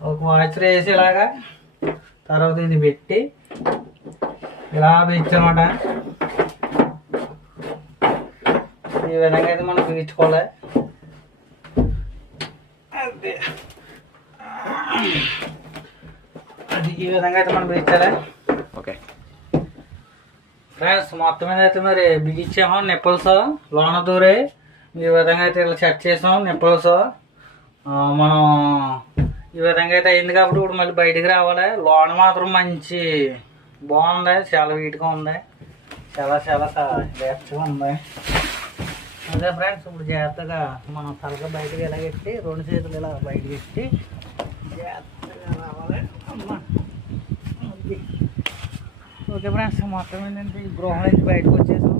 ఒక వాచర్ వేసి ఇలాగా తర్వాత ఇది పెట్టి ఇలా బిగించనమాట. ఈ విధంగా అయితే మనం బిగించుకోవాలి. అది ఈ విధంగా అయితే మనం బిగించాలి. ఓకే ఫ్రెండ్స్, మొత్తం మీద అయితే మరి బిగించాము. నిప్పుల్స్ లోన దూరే ఈ విధంగా అయితే ఇలా సెట్ చేసాం. నిప్పుల్స్ మనం ఈ విధంగా అయితే అయింది కాబట్టి ఇప్పుడు మళ్ళీ బయటికి రావాలి. లోన మాత్రం మంచి బాగుంది, చాలా వీటిగా ఉంది, చాలా చాలా జాగ్రత్తగా ఉంది. అదే ఫ్రెండ్స్, ఇప్పుడు జాగ్రత్తగా మనం తలగా బయటకు ఇలా పెట్టి 2 చేతులు ఇలా బయటకు పెట్టి జాగ్రత్తగా రావాలి. అమ్మా ఓకే ఫ్రెండ్స్, మొత్తం ఏంటంటే ఈ గృహం నుంచి బయటకు వచ్చేసాం.